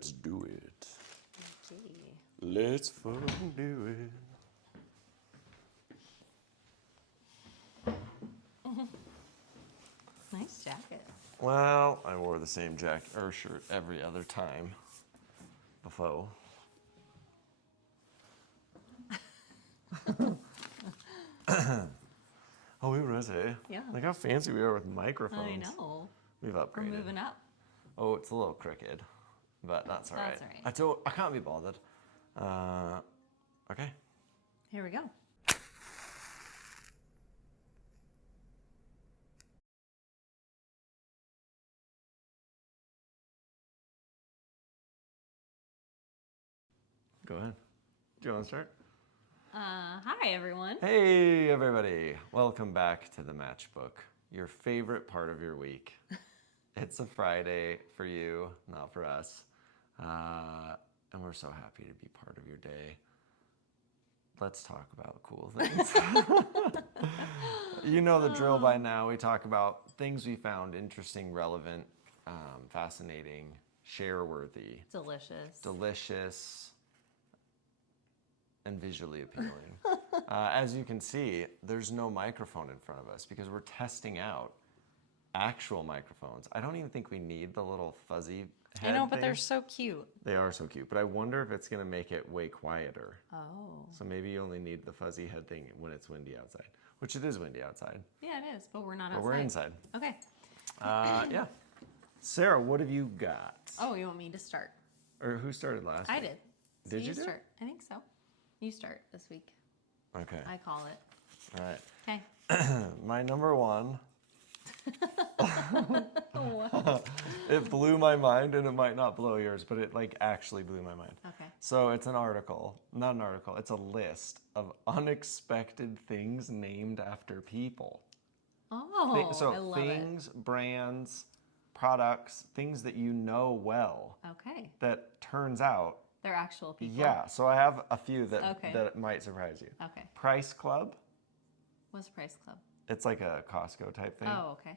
Let's do it. Gee. Let's fucking do it. Nice jacket. Well, I wore the same jacket or shirt every other time before. Oh, we were ready. Yeah. Like how fancy we are with microphones. I know. We've upgraded. We're moving up. Oh, it's a little crooked, but that's all right. That's all right. I can't be bothered. Okay. Here we go. Go ahead. Do you want to start? Hi, everyone. Hey, everybody. Welcome back to the Matchbook, your favorite part of your week. It's a Friday for you, not for us. And we're so happy to be part of your day. Let's talk about cool things. You know the drill by now. We talk about things we found interesting, relevant, fascinating, share-worthy, delicious, and visually appealing. As you can see, there's no microphone in front of us because we're testing out actual microphones. I don't even think we need the little fuzzy head I know, but they're things. so cute. They are so cute, but I wonder if it's going to make it way quieter. Oh. So maybe you only need the fuzzy head thing when it's windy outside, which it is windy outside. Yeah, it is, but we're not outside. But we're inside. Okay. Yeah. Sarah, what have you got? Oh, you want me to start? Or who started last I week? did. So Did you do it? start? I think so. You start this week. Okay. I call it. All right. Okay. My number one. What? It blew my mind, and it might not blow yours, but it like actually blew my mind. Okay. So it's an article, not an article, it's a list of unexpected things named after people. Oh, So I love things, brands, products, things that you know well. Okay. That turns out. They're actual people. Yeah, so I have a few that Okay. that might surprise you. Okay. Price Club. What's Price Club? It's like a Costco type thing. Oh, okay.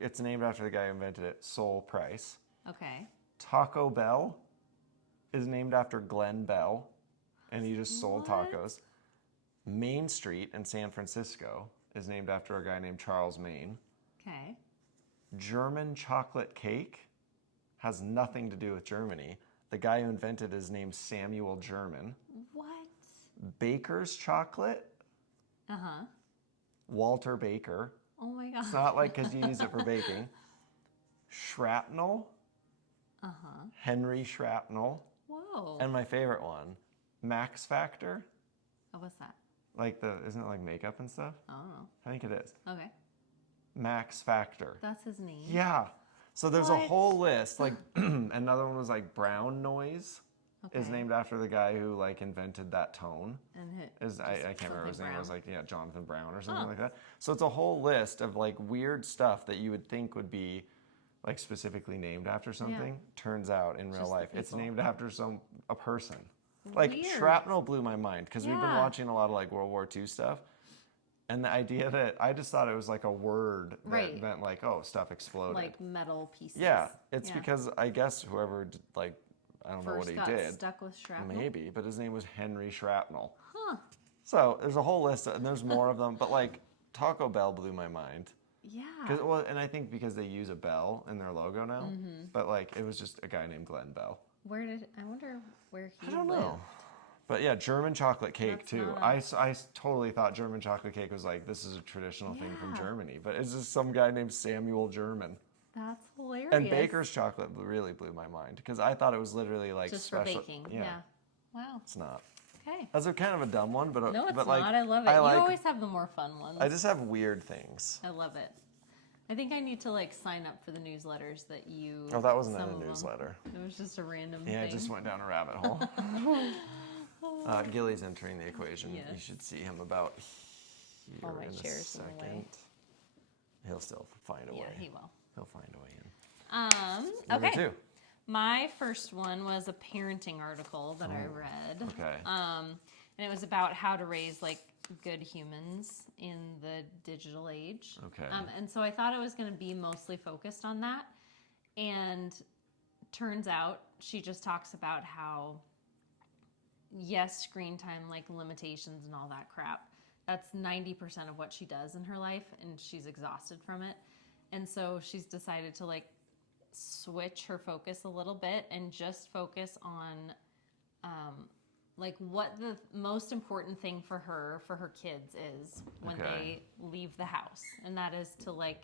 It's named after the guy who invented it, Sol Price. Okay. Taco Bell is named after Glenn Bell, and he just sold tacos. Main Street in San Francisco is named after a guy named Charles Main. Okay. German chocolate cake has nothing to do with Germany. The guy who invented it is named Samuel German. What? Baker's chocolate, Uh-huh. Walter Baker. Oh my God. It's not like because you use it for baking. Shrapnel, Uh-huh. Henry Shrapnel. Whoa. And my favorite one, Max Factor. Oh, what's that? Isn't it like makeup and stuff? I don't know. I think it is. Okay. Max Factor. That's his name? Yeah. So there's a What? whole list. Like another one was like Brown Noise. Okay. Is named after the guy who like invented that tone. And I can't remember his name. It was like Jonathan Brown or something Oh. like that. So it's a whole list of like weird stuff that you would think would be like specifically named after something. Turns out in real Just the life it's people. named after a person. Like Weird. shrapnel blew my mind because we've been Yeah. watching a lot of like World War II stuff. And the idea that I just thought it was like a word that Right. meant like, stuff exploded. like metal pieces. Yeah, it's because I guess whoever I don't know what First he got did. stuck with shrapnel. Maybe, but his name was Henry Shrapnel. Huh. So there's a whole list, and there's more of them. But like Taco Bell blew my mind. Yeah. And I think because they use a bell in their logo now. But like it was just a guy named Glenn Bell. I wonder where he I don't lived. know. But yeah, German chocolate cake That's too. not I totally thought German chocolate cake was like this is a traditional thing from Yeah. Germany, but it's just some guy named Samuel German. That's hilarious. And Baker's chocolate really blew my mind because I thought it was literally like Just special. for baking. Yeah. Wow. It's not. Okay. That's kind of a dumb one, but No, it's but not. like, I love it. You always have the more fun ones. I just have weird things. I love it. I think I need to like sign up for the newsletters that you. Oh, that wasn't in some a of them. newsletter. It was just a random Yeah, thing. it just went down a rabbit hole. Gilly's entering the equation. Yes. You should see him about here All my in a chairs in the way. second. He'll still find a way. Yeah, he will. He'll find a way in. Okay. Number 2. My first one was a parenting article that I read. Okay. And it was about how to raise like good humans in the digital age. Okay. And so I thought it was going to be mostly focused on that. And turns out she just talks about how, yes, screen time, like limitations and all that crap, that's 90% of what she does in her life, and she's exhausted from it. And so she's decided to like switch her focus a little bit and just focus on like what the most important thing for her kids is when they leave the house. And that is to like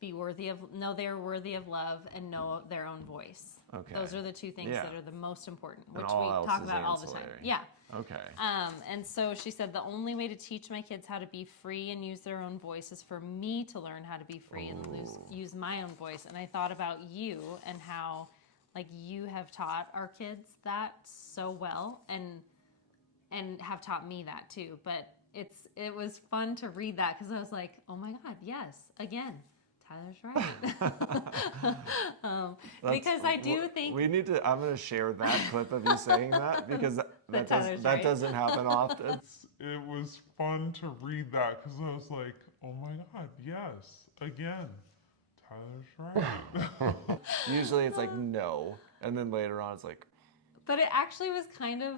know they're worthy of love and know their own voice. Okay. Those are the two things that are the most important, which we talk about all the time. Yeah. Okay. And so she said, the only way to teach my kids how to be free and use their own voice is for me to learn how to be free and use my own voice. And I thought about you and how like you have taught our kids that so well and have taught me that too. But it was fun to read that because I was like, oh my God, yes, again. Tyler's right. Because I do think we need to. I'm going to share that clip of you saying that because that doesn't happen often. It was fun to read that because I was like, oh my God, yes, again, Tyler's right. Usually it's like no, and then later on it's like. But it actually was kind of,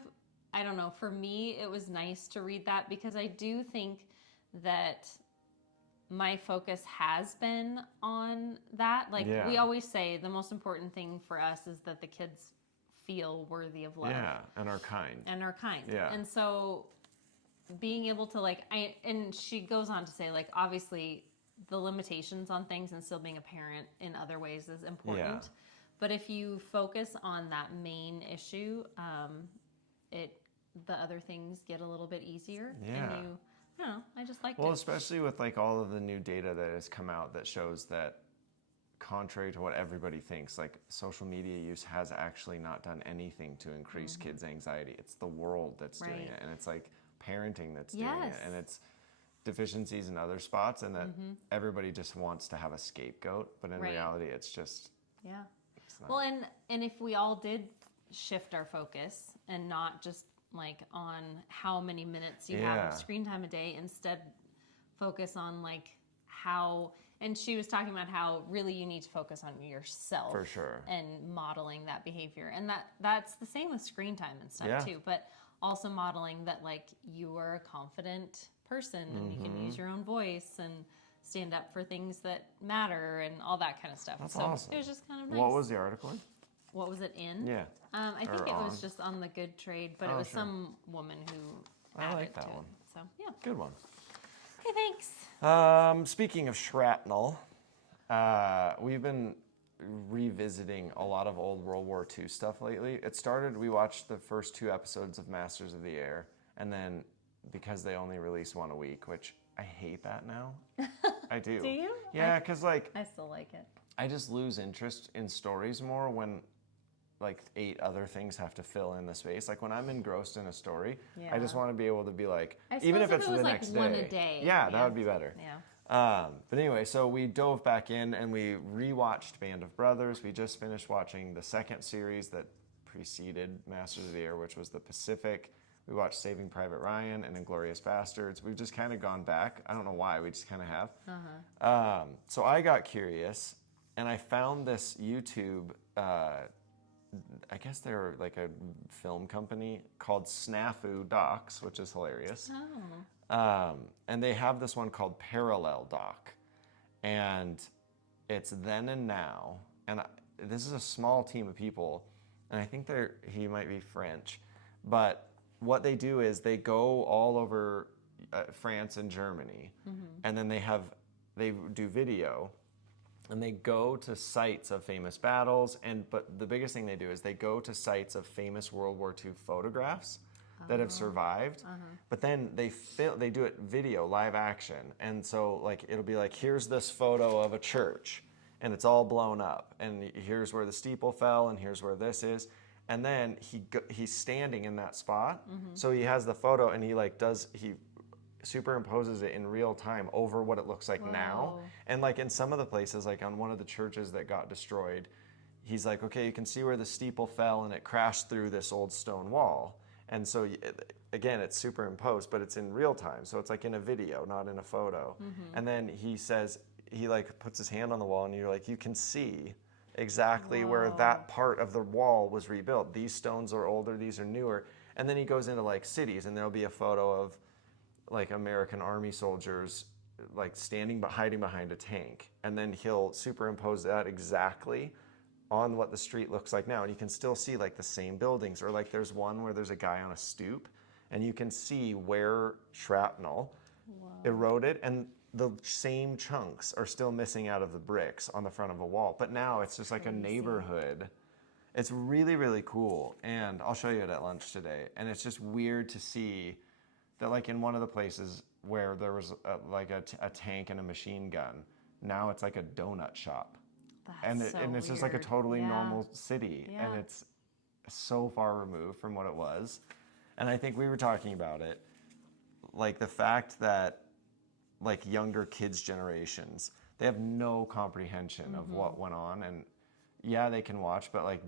I don't know. For me, it was nice to read that because I do think that my focus has been on that. Like we always say, the most important thing for us is that the kids feel worthy of love. Yeah, and are kind. Yeah. And so being able to like, and she goes on to say like, obviously the limitations on things and still being a parent in other ways is important. Yeah. But if you focus on that main issue, the other things get a little bit easier. Yeah. And I don't know, I just liked it. Well, especially with like all of the new data that has come out that shows that contrary to what everybody thinks, like social media use has actually not done anything to increase kids' anxiety. It's the world that's doing it. And it's like parenting that's doing it. And it's deficiencies in other spots and that everybody just wants to have a scapegoat. But in reality, it's just... Yeah. Well, and if we all did shift our focus and not just like on how many minutes you have of screen time a day, instead focus on like how, and she was talking about how really you need to focus on yourself for sure and modeling that behavior. And that's the same with screen time and stuff too, but also modeling that like you are a confident person and you can use your own voice and stand up for things that matter and all that kind of stuff. That's so awesome. It was just kind of nice. What was the article in? What was it in? Yeah. I think it was just on the Good Trade, but it was some woman who added like that to one. It. So, yeah. Good one. Okay, thanks. Speaking of shrapnel, we've been revisiting a lot of old World War II stuff lately. It started, we watched the first 2 episodes of Masters of the Air, and then because they only release one a week, which I hate that now. I do. Do you? Yeah, because like... I still like it. I just lose interest in stories more when like 8 other things have to fill in the space. Like when I'm engrossed in a story, I just want to be able to be like, even if it's the next day. One a day. Yeah, that would be better. Yeah. But anyway, so we dove back in and we rewatched Band of Brothers. We just finished watching the second series that preceded Masters of the Air, which was the Pacific. We watched Saving Private Ryan and Inglourious Bastards. We've just kind of gone back. I don't know why, we just kind of have. So I got curious and I found this YouTube, I guess they're like a film company called Snafu Docs, which is hilarious. And they have this one called Parallel Doc. And it's then and now. And this is a small team of people. And I think he might be French. But what they do is they go all over France and Germany. And then they do video. And they go to sites of famous battles, but the biggest thing they do is they go to sites of famous World War II photographs that have survived. But then they do it video, live action, and so like it'll be like, here's this photo of a church, and it's all blown up, and here's where the steeple fell, and here's where this is, and then he's standing in that spot, so he has the photo, and he superimposes it in real time over what it looks like now. And like in some of the places, like on one of the churches that got destroyed, he's like, okay, you can see where the steeple fell and it crashed through this old stone wall. And so again, it's superimposed, but it's in real time. So it's like in a video, not in a photo. And then he says, he like puts his hand on the wall and you're like, you can see exactly where that part of the wall was rebuilt. These stones are older, these are newer. And then he goes into like cities, and there'll be a photo of like American Army soldiers like hiding behind a tank. And then he'll superimpose that exactly on what the street looks like now. And you can still see like the same buildings, or like there's one where there's a guy on a stoop, and you can see where shrapnel eroded, and the same chunks are still missing out of the bricks on the front of a wall. But now it's just like a neighborhood. It's really, really cool. And I'll show you it at lunch today. And it's just weird to see that like in one of the places where there was a tank and a machine gun, now it's like a donut shop. And it's just like a totally normal city. And it's so far removed from what it was. And I think we were talking about it, like the fact that like younger kids' generations, they have no comprehension of what went on. And yeah, they can watch, but like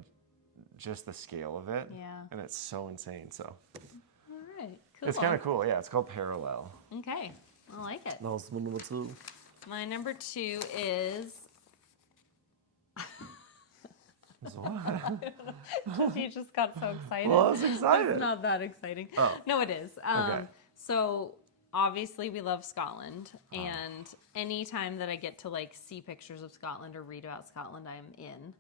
just the scale of it. Yeah. And it's so insane. So all right, cool. It's kind of cool. Yeah, it's called Parallel. Okay, I like it. That was my number 2. My number 2 is... What? You just got so excited. Well, I was excited. It's not that exciting. Oh. No, it is. Okay. So obviously we love Scotland, and anytime that I get to like see pictures of Scotland or read about Scotland, I'm in.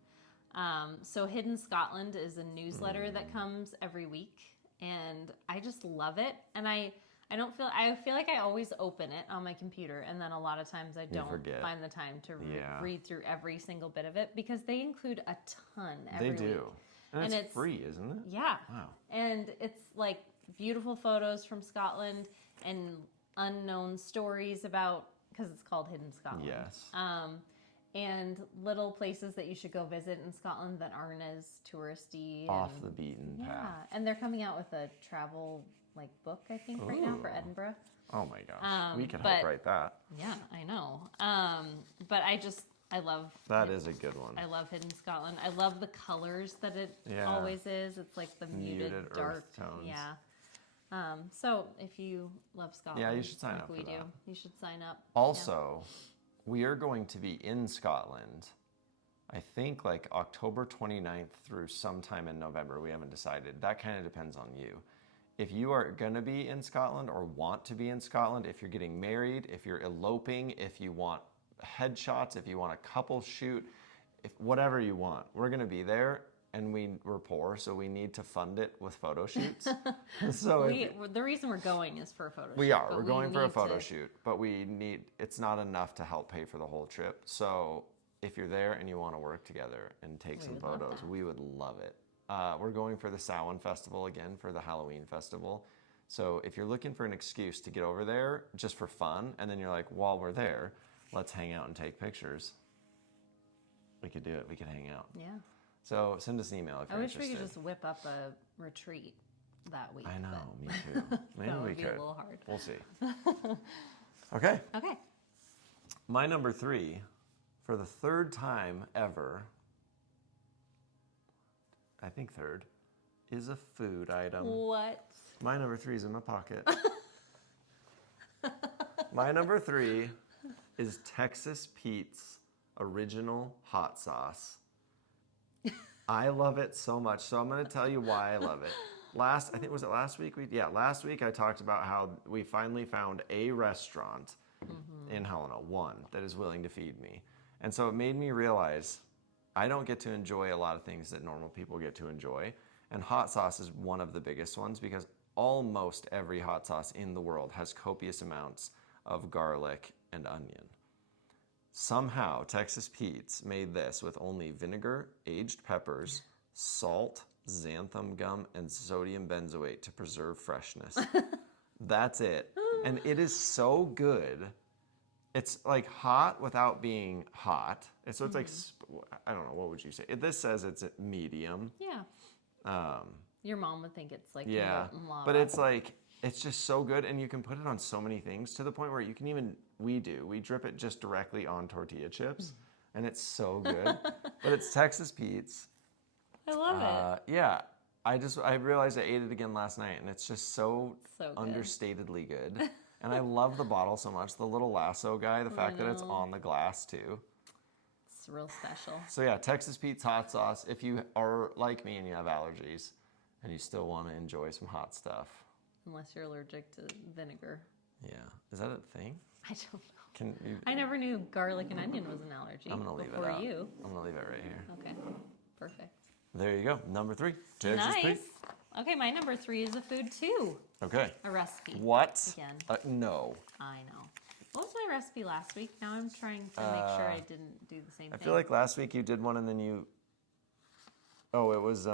So Hidden Scotland is a newsletter that comes every week, and I just love it. And I feel like I always open it on my computer, and then a lot of times I don't find the time to read through every single bit of it, because they include a ton every week. They do. And it's free, isn't it? Yeah. Wow. And it's like beautiful photos from Scotland and unknown stories about, because it's called Hidden Scotland. Yes. And little places that you should go visit in Scotland that aren't as touristy. Off the beaten path. Yeah. And they're coming out with a travel like book, I think, right now for Edinburgh. Oh my gosh. We can help write that. Yeah, I know. But I love that. Is a good one. I love Hidden Scotland. I love the colors that it always is. It's like the muted dark tones. Yeah. So if you love Scotland, you should sign up for we do. that. You should sign up. Also, we are going to be in Scotland, I think like October 29th through sometime in November. We haven't decided. That kind of depends on you. If you are going to be in Scotland or want to be in Scotland, if you're getting married, if you're eloping, if you want headshots, if you want a couple shoot, whatever you want, we're going to be there. And we're poor, so we need to fund it with photo shoots. So the reason we're going is for a photo shoot. We're going for a photo shoot, but it's not enough to help pay for the whole trip. So if you're there and you want to work together and take some photos, we would love it. We're going for the Samhain Festival again, for the Halloween festival. So if you're looking for an excuse to get over there just for fun, and then you're like, while we're there, let's hang out and take pictures, we could do it. We could hang out. Yeah. So send us an email if you're interested. I wish we could just whip up a retreat that week. I know, me too. Maybe that we would be could. A little hard. We'll see. Okay. Okay. My number 3, for the 3rd time ever, I think 3rd, is a food item. What? My number 3 is in my pocket. My number 3 is Texas Pete's original hot sauce. I love it so much. So I'm going to tell you why I love it. I think, was it last week? Last week I talked about how we finally found a restaurant in Helena, one, that is willing to feed me. And so it made me realize I don't get to enjoy a lot of things that normal people get to enjoy. And hot sauce is one of the biggest ones, because almost every hot sauce in the world has copious amounts of garlic and onion. Somehow, Texas Pete's made this with only vinegar, aged peppers, salt, xanthan gum, and sodium benzoate to preserve freshness. That's it. And it is so good. It's like hot without being hot. So it's like, I don't know, what would you say? This says it's medium. Yeah. Your mom would think it's like molten lava. But it's like, it's just so good, and you can put it on so many things, to the point where you can even, we drip it just directly on tortilla chips, and it's so good. But it's Texas Pete's. I love it. Yeah, I realized I ate it again last night, and it's just so good. Understatedly good. And I love the bottle so much. The little lasso guy, the fact that it's on the glass too. It's real special. So yeah, Texas Pete's hot sauce. If you are like me and you have allergies and you still want to enjoy some hot stuff. Unless you're allergic to vinegar. Yeah. Is that a thing? I don't know. I never knew garlic and onion was an allergy. I'm going to leave it out. You. I'm going to leave it right here. Okay. Perfect. There you go. Number 3. Texas Pete. Okay, my number 3 is a food too. Okay. A recipe. What? Again. No. I know. What was my recipe last week? Now I'm trying to make sure I didn't do the same thing. I feel like last week you did one and then you... Oh, it was...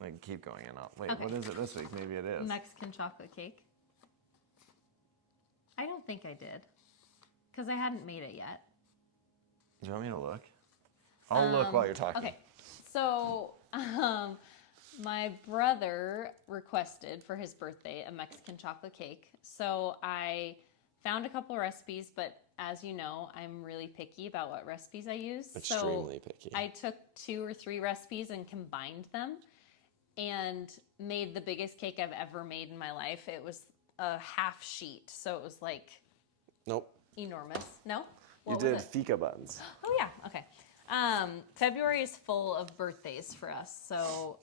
Like, keep going and up. Wait, What is it this week? Maybe it is. Mexican chocolate cake. I don't think I did. Because I hadn't made it yet. Do you want me to look? I'll look while you're talking. Okay. So, my brother requested for his birthday a Mexican chocolate cake. So I found a couple recipes, but as you know, I'm really picky about what recipes I use. Extremely picky. I took 2 or 3 recipes and combined them and made the biggest cake I've ever made in my life. It was a half sheet, so it was like... Nope. Enormous. No? You did fika buns. Oh, yeah. Okay. February is full of birthdays for us. So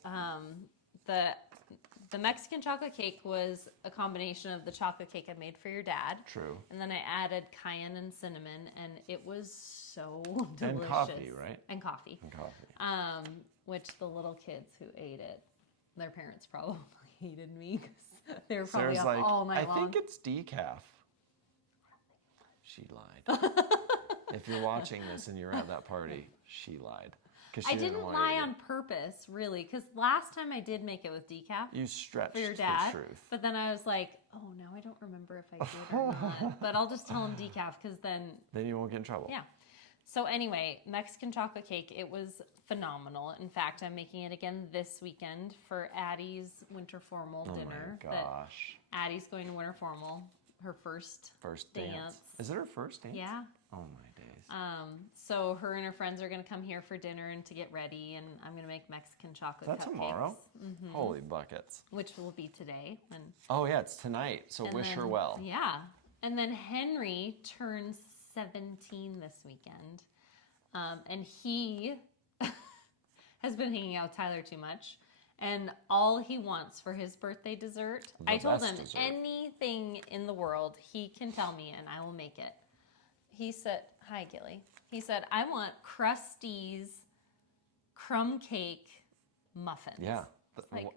the Mexican chocolate cake was a combination of the chocolate cake I made for your dad. True. And then I added cayenne and cinnamon, and it was so delicious. And coffee, right? And coffee. And coffee. Which the little kids who ate it, their parents probably hated me because they were probably Sarah's up all night long. I think it's decaf. She lied. If you're watching this and you're at that party, she lied. I didn't lie on purpose, really, because last time I did make it with decaf. You stretched for your dad, the truth. But then I was like, oh, now I don't remember if I did or not. But I'll just tell him decaf, because then... Then you won't get in trouble. Yeah. So anyway, Mexican chocolate cake, it was phenomenal. In fact, I'm making it again this weekend for Addie's winter formal dinner. Oh my gosh. Addie's going to winter formal, her first dance. Is it her first dance? Yeah. Oh my days. So her and her friends are going to come here for dinner and to get ready, and I'm going to make Mexican chocolate cupcakes. Tomorrow? Mm-hmm. Holy buckets. Which will be today. Oh yeah, it's tonight, so wish her well. Yeah. And then Henry turns 17 this weekend, and he has been hanging out with Tyler too much, and all he wants for his birthday dessert, I told him anything in the world he can tell me and I will make it. He said, hi Gilly, he said, I want Krusty's crumb cake muffins. Yeah.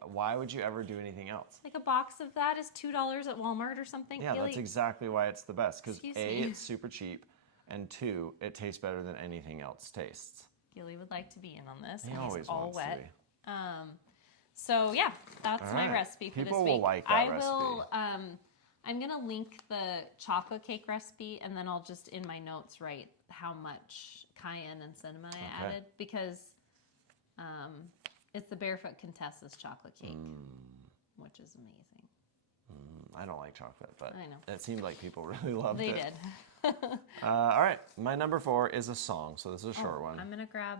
Why would you ever do anything else? Like a box of that is $2 at Walmart or something. Yeah, Gilly? That's exactly why it's the best. Because A, me. it's super cheap, and 2, it tastes better than anything else tastes. Gilly would like to be in on this. He and always he's all wants wet. to be. So yeah, that's my recipe for this week. People will like that recipe. I'm gonna link the chocolate cake recipe, and then I'll just in my notes write how much cayenne and cinnamon I added, because it's the Barefoot Contessa's chocolate cake, which is amazing. I don't like chocolate, but I know. It seemed like people really loved They it. did. All right, my number 4 is a song, so this is a short one. I'm gonna grab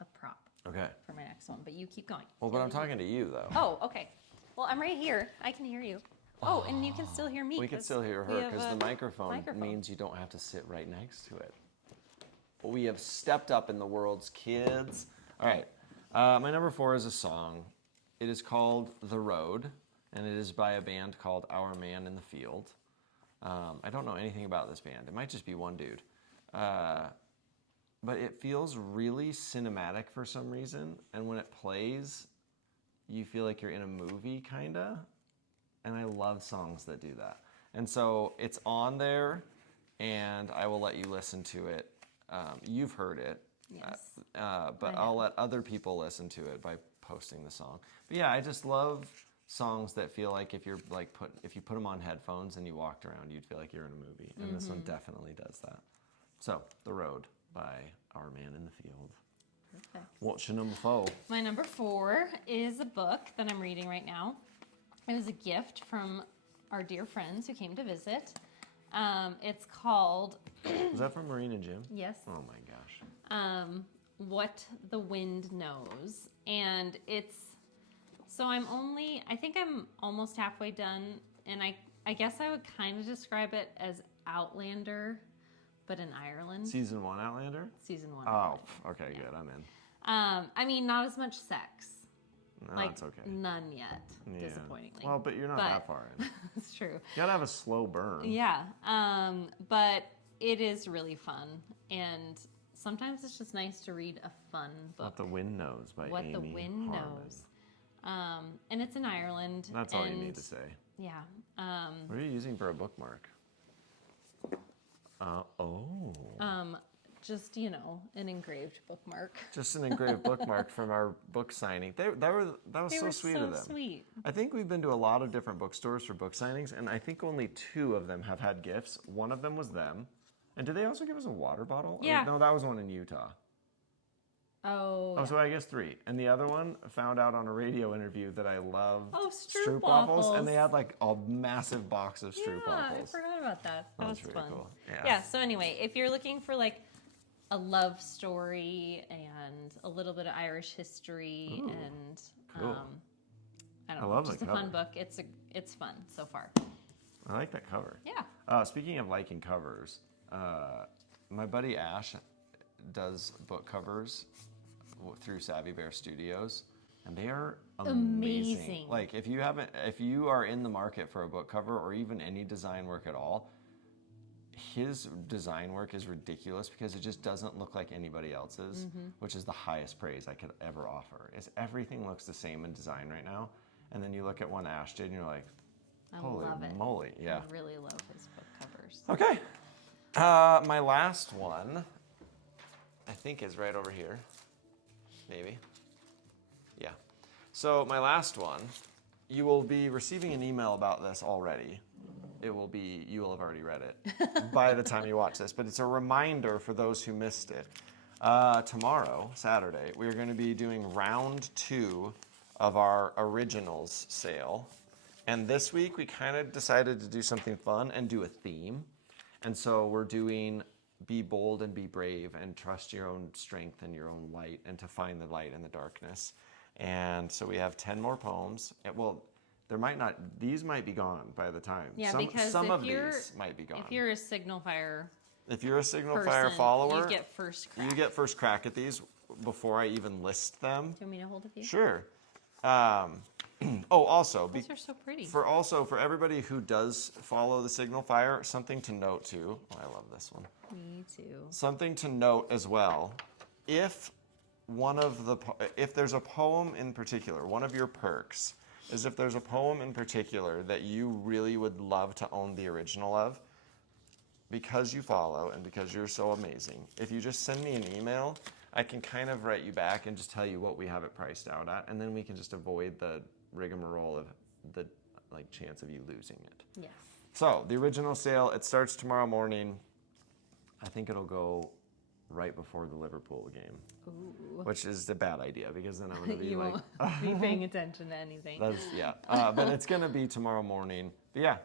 a prop Okay. for my next one, but you keep going. Well, but I'm talking to you, though. Oh, okay. Well, I'm right here. I can hear you. Oh, and you can still hear me. We can still hear her because the microphone microphone means you don't have to sit right next to it. We have stepped up in the world's kids. All right. My number 4 is a song. It is called The Road, and it is by a band called Our Man in the Field. I don't know anything about this band. It might just be one dude. But it feels really cinematic for some reason, and when it plays, you feel like you're in a movie, kind of. And I love songs that do that. And so it's on there, and I will let you listen to it. You've heard it. Yes. But I'll let other people listen to it by posting the song. But yeah, I just love songs that feel like if you put them on headphones and you walked around, you'd feel like you're in a movie. And this one definitely does that. So, The Road by Our Man in the Field. Perfect. What's your number 4? My number 4 is a book that I'm reading right now. It was a gift from our dear friends who came to visit. It's called... Was that from Marine and Jim? Yes. Oh my gosh. What the Wind Knows. And it's... So I think I'm almost halfway done. And I guess I would kind of describe it as Outlander, but in Ireland. Season 1 Outlander? Season 1. Oh, okay, good. I'm in. I mean, not as much sex. No, like, it's okay. None yet, Yeah. disappointingly. Well, but you're not that far in. It's true. You gotta have a slow burn. Yeah. But it is really fun. And sometimes it's just nice to read a fun book. What the Wind Knows by What Amy the Wind Harmon. Knows. And it's in Ireland. That's all you need to say. Yeah. What are you using for a bookmark? Just, an engraved bookmark. Just an engraved bookmark from our book signing. That was so sweet of them. Sweet. I think we've been to a lot of different bookstores for book signings, and I think only 2 of them have had gifts. One of them was them. And did they also give us a water bottle? Yeah. No, that was one in Utah. Oh, yeah. So I guess 3. And the other one, found out on a radio interview that I love Stroop waffles. and they had like a massive box of Stroop Yeah, I waffles. forgot about that. That was really fun. cool. Yeah, so anyway, if you're looking for like a love story and a little bit of Irish history and cool. I don't I know, love just the a fun cover. book. It's fun so far. I like that cover. Yeah. Speaking of liking covers, my buddy Ash does book covers through Savvy Bear Studios, and they are amazing. Like if you are in the market for a book cover or even any design work at all, his design work is ridiculous because it just doesn't look like anybody else's, which is the highest praise I could ever offer. Is everything looks the same in design right now, and then you look at one Ash did and you're like, holy moly, yeah. I really love his book covers. Okay. My last one, I think, is right over here. Maybe. Yeah. So my last one, you will be receiving an email about this already. You will have already read it by the time you watch this, but it's a reminder for those who missed it. Tomorrow, Saturday, we're going to be doing round 2 of our originals sale. And this week we kind of decided to do something fun and do a theme. And so we're doing be bold and be brave and trust your own strength and your own light and to find the light in the darkness. And so we have 10 more poems. Well, these might be gone by the time. Yeah, because some if of you're, these might be gone. If you're a Signal Fire follower, you get first crack. You get first crack at these before I even list them. Do you want me to hold a few? Sure. Also, Those are so pretty. For everybody who does follow the Signal Fire, something to note too. Oh, I love this one. Me too. Something to note as well. If there's a poem in particular, one of your perks is if there's a poem in particular that you really would love to own the original of, because you follow and because you're so amazing, if you just send me an email, I can kind of write you back and just tell you what we have it priced out at, and then we can just avoid the rigmarole of the chance of you losing it. Yes. So the original sale, it starts tomorrow morning. I think it'll go right before the Liverpool game. Ooh. Which is a bad idea because then I'm going to be you like... won't be paying attention to anything. But it's going to be tomorrow morning. But yeah,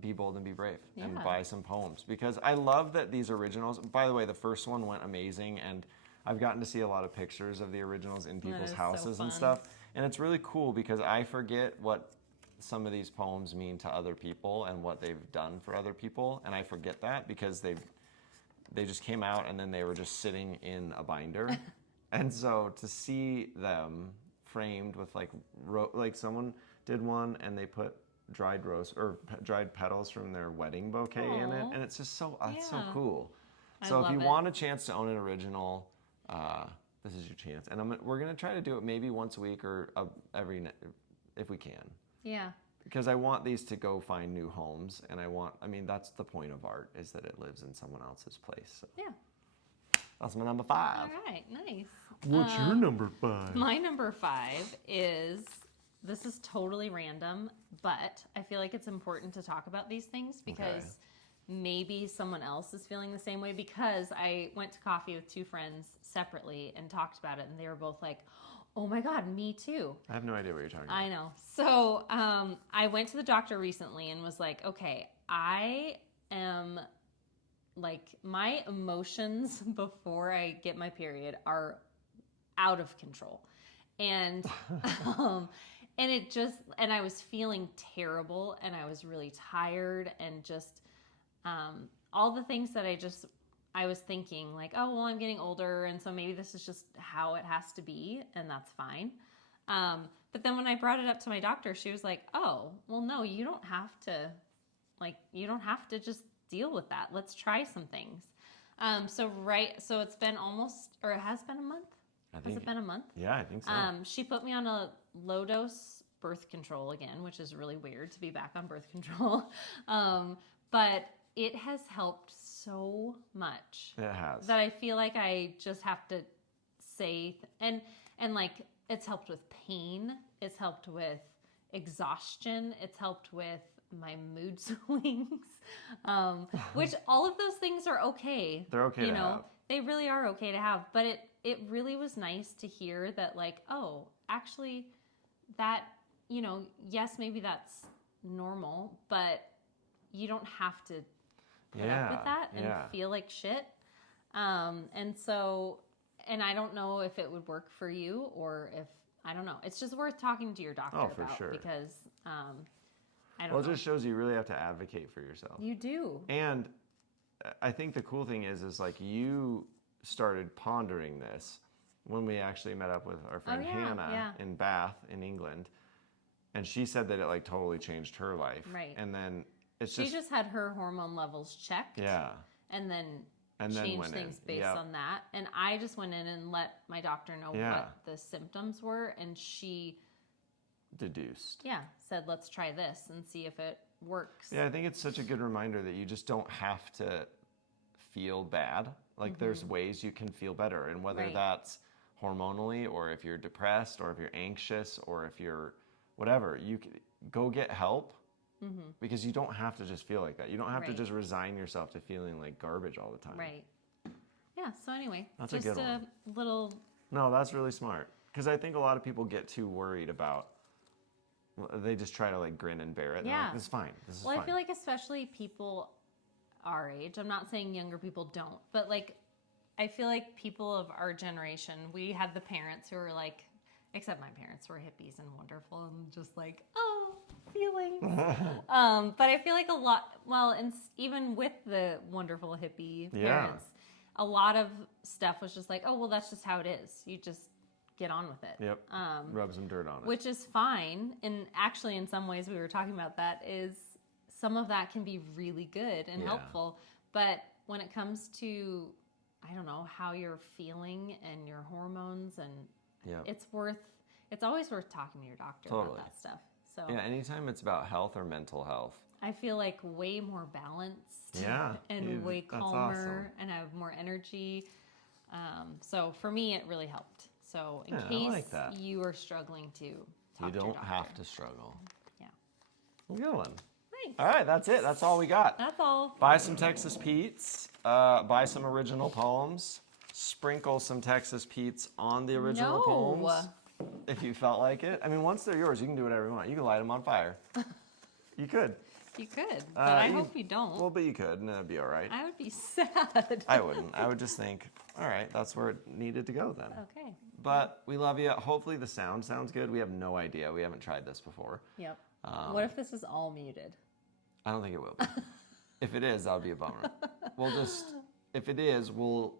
be bold and be brave and buy some poems because I love that these originals, by the way, the first one went amazing and I've gotten to see a lot of pictures of the originals in people's houses and stuff. And it's really cool because I forget what some of these poems mean to other people and what they've done for other people. And I forget that because they just came out and then they were just sitting in a binder. And so to see them framed with like someone did one and they put dried petals from their wedding bouquet in it. And it's just so cool. So if you want a chance to own an original, this is your chance. And we're going to try to do it maybe once a week or if we can. Yeah. Because I want these to go find new homes, and that's the point of art, is that it lives in someone else's place. So. Yeah. That's my number 5. All right, nice. What's your number 5? My number 5 is, this is totally random, but I feel like it's important to talk about these things because maybe someone else is feeling the same way, because I went to coffee with 2 friends separately and talked about it, and they were both like, oh my God, me too. I have no idea what you're talking about. I know. So I went to the doctor recently and was like, okay, I am like, my emotions before I get my period are out of control. And and I was feeling terrible and I was really tired and just all the things that I was thinking like, oh, well, I'm getting older. And so maybe this is just how it has to be. And that's fine. But then when I brought it up to my doctor, she was like, oh, well, no, you don't have to just deal with that. Let's try some things. So it's been it has been a month. Has it been a month? Yeah, I think so. She put me on a low dose birth control again, which is really weird to be back on birth control. But it has helped so much. It has. That I feel like I just have to say, and like it's helped with pain. It's helped with exhaustion. It's helped with my mood swings, which all of those things are okay. They're okay to have. They really are okay to have. But it really was nice to hear that, like, oh, actually that, yes, maybe that's normal, but you don't have to put up with that and feel like shit. And I don't know if it would work for you or if, I don't know. It's just worth talking to your doctor about for sure. because I don't know. It just shows you really have to advocate for yourself. You do. And I think the cool thing is like you started pondering this when we actually met up with our friend Hannah in Bath in England. And she said that it like totally changed her life. Right. And then she just had her hormone levels checked. Yeah. And then changed things based on that. And I just went in and let my doctor know what the symptoms were. And she deduced. Yeah. Said, let's try this and see if it works. Yeah, I think it's such a good reminder that you just don't have to feel bad. Like there's ways you can feel better. And whether that's hormonally or if you're depressed or if you're anxious or if you're whatever, you can go get help because you don't have to just feel like that. You don't have to just resign yourself to feeling like garbage all the time. Right. Yeah. So anyway, that's just a good one. Little. No, that's really smart. Because I think a lot of people get too worried about, they just try to like grin and bear it. Yeah. Like, this is fine. This is fine. I feel like especially people our age, I'm not saying younger people don't, but like, I feel like people of our generation, we had the parents who were like, except my parents were hippies and wonderful and just like, oh, feelings. But I feel like and even with the wonderful hippie parents, a lot of stuff was just like, oh, well, that's just how it is. You just get on with it. Yep. Rub some dirt on it. Which is fine. And actually, in some ways, we were talking about that, is some of that can be really good and helpful. But when it comes to, I don't know, how you're feeling and your hormones, and it's always worth talking to your doctor about that stuff. So yeah, anytime it's about health or mental health, I feel like way more balanced and way calmer awesome. and I have more energy. So for me, it really helped. So in case you are struggling to talk to your doctor. have to struggle. Yeah. Good one. Thanks. All right, that's it. That's all we got. That's all. Buy some Texas Pete's. Buy some original poems. Sprinkle some Texas Pete's on the original poems. If you felt like it. I mean, once they're yours, you can do whatever you want. You can light them on fire. You could. You could, but I hope you don't. Well, but you could, and that'd be all right. I would be sad. I wouldn't. I would just think, all right, that's where it needed to go then. Okay. But we love you. Hopefully the sound sounds good. We have no idea. We haven't tried this before. Yep. What if this is all muted? I don't think it will be. If it is, that'll be a bummer. If it is, we'll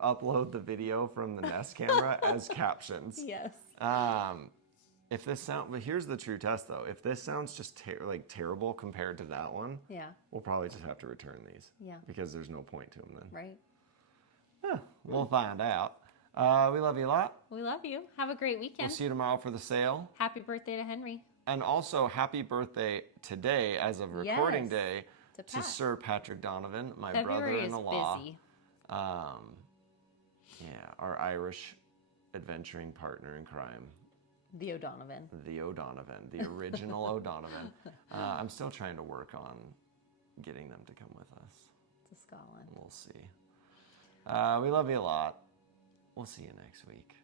upload the video from the Nest camera as captions. Yes. If this sound, but here's the true test though. If this sounds just terrible compared to that one, we'll probably just have to return these. Yeah. Because there's no point to them then. Right. We'll find out. We love you a lot. We love you. Have a great weekend. We'll see you tomorrow for the sale. Happy birthday to Henry. And also happy birthday today, as of recording day, to Sir Patrick Donovan, my brother-in-law. Busy. Our Irish adventuring partner in crime. The O'Donovan. The original O'Donovan. I'm still trying to work on getting them to come with us. To Scotland. We'll see. We love you a lot. We'll see you next week.